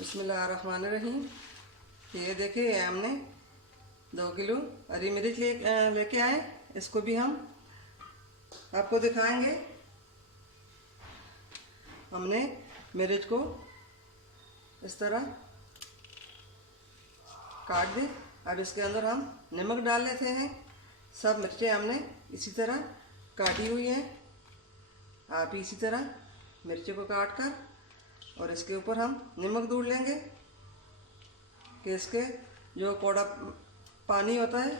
बिस्मिल्लाहिर्रहमानिर्रहीम। ये देखिए हमने 2 किलो हरी मिर्च लेके आए। इसको भी हम आपको दिखाएंगे। हमने मिर्च को इस तरह काट दी। अब इसके अंदर हम नमक डाल लेते हैं। सब मिर्चें हमने इसी तरह काटी हुई हैं। आप इसी तरह मिर्ची को काट कर और इसके ऊपर हम नमक दूध लेंगे कि इसके जो कौड़ा पानी होता है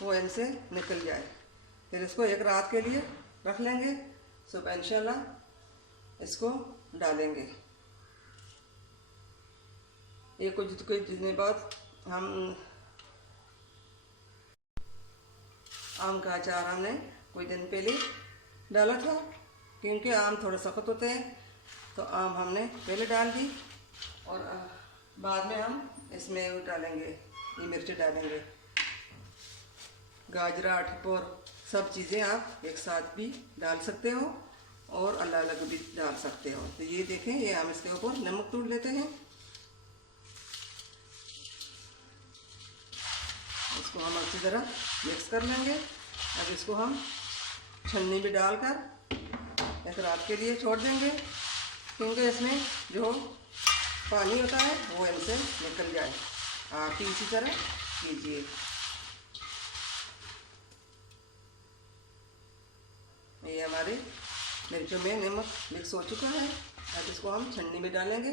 वो इनसे निकल जाए। फिर इसको एक रात के लिए रख लेंगे। सुबह इंशाल्लाह इसको डालेंगे। ये कुछ जितने बाद हम आम का अचार हमने कुछ दिन पहले डाला था, क्योंकि आम थोड़े सख्त होते हैं तो आम हमने पहले डाल दी और बाद में हम इसमें डालेंगे, ये मिर्च डालेंगे। गाजरा ठिपोर सब चीज़ें आप एक साथ भी डाल सकते हो और अलग अलग भी डाल सकते हो। तो ये देखें, ये हम इसके ऊपर नमक तोड़ लेते हैं। इसको हम अच्छी तरह मिक्स कर लेंगे। अब इसको हम छन्नी में डालकर एक रात के लिए छोड़ देंगे, क्योंकि इसमें जो पानी होता है वो इनसे निकल जाए। आप भी इसी तरह कीजिए। ये हमारे मिर्चों में नमक मिक्स हो चुका है। अब इसको हम छन्नी में डालेंगे।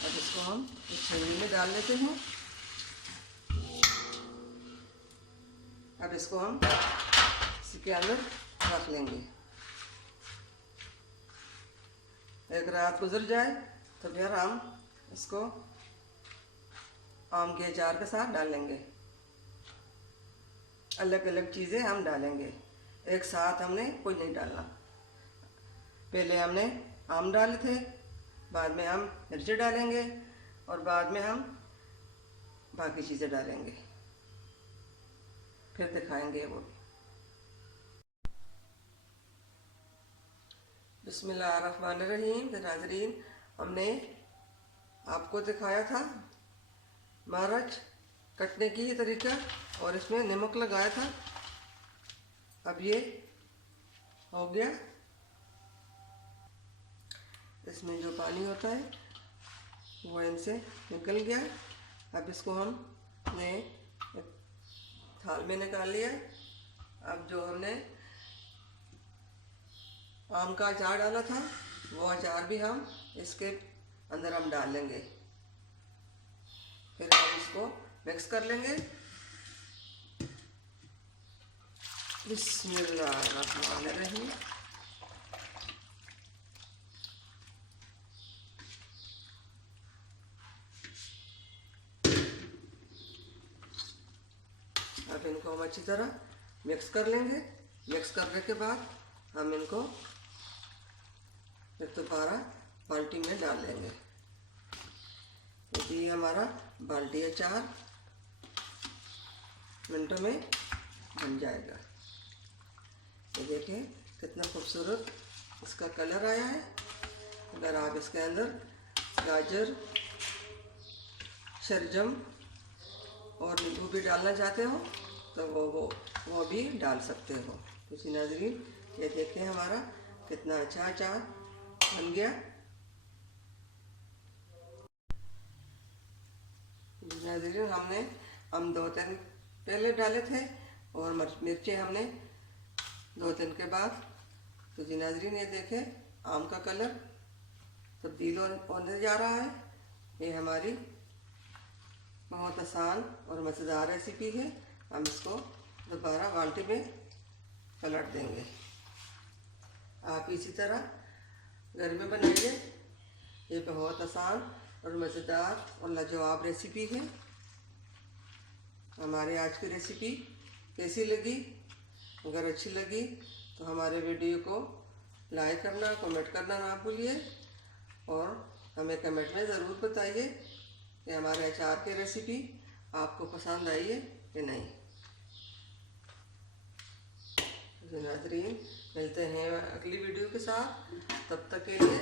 अब इसको हम इस छन्नी में डाल लेते हैं। अब इसको हम इसी के अंदर रख लेंगे। एक रात गुजर जाए तो फिर हम इसको आम के अचार के साथ डालेंगे। अलग अलग चीज़ें हम डालेंगे, एक साथ हमने कुछ नहीं डालना। पहले हमने आम डाले थे, बाद में हम मिर्ची डालेंगे और बाद में हम बाकी चीज़ें डालेंगे। फिर दिखाएंगे वो भी। बिस्मिल्लाहिर्रहमानिर्रहीम। नाज़रीन, हमने आपको दिखाया था मिर्च कटने की तरीका और इसमें नमक लगाया था। अब ये हो गया। इसमें जो पानी होता है वो इनसे निकल गया। अब इसको हमने एक थाल में निकाल लिया। अब जो हमने आम का अचार डाला था वो अचार भी हम इसके अंदर हम डाल लेंगे। फिर हम इसको मिक्स कर लेंगे। बिस्मिल्लाहिर्रहमानिर्रहीम। अब इनको हम अच्छी तरह मिक्स कर लेंगे। मिक्स करने के बाद हम इनको फिर दोबारा बाल्टी में डाल लेंगे। ये हमारा बाल्टी अचार मिनटों में बन जाएगा। ये देखिए कितना खूबसूरत इसका कलर आया है। अगर आप इसके अंदर गाजर, शलजम और नींबू भी डालना चाहते हो तो वो भी डाल सकते हो। तो जी नाज़रीन, ये देखिए हमारा कितना अच्छा अचार बन गया। नाज़रीन, हम 2 दिन पहले डाले थे और मिर्चें हमने 2 दिन के बाद। तो जी नाज़रीन, ये देखें आम का कलर तब्दील होने जा रहा है। ये हमारी बहुत आसान और मज़ेदार रेसिपी है। हम इसको दोबारा बाल्टी में पलट देंगे। आप इसी तरह घर में बनाइए। ये बहुत आसान और मज़ेदार और लाजवाब रेसिपी है। हमारे आज की रेसिपी कैसी लगी? अगर अच्छी लगी तो हमारे वीडियो को लाइक करना, कमेंट करना ना भूलिए और हमें कमेंट में ज़रूर बताइए कि हमारे अचार की रेसिपी आपको पसंद आई है कि नहीं। नाज़रीन, मिलते हैं अगली वीडियो के साथ। तब तक के लिए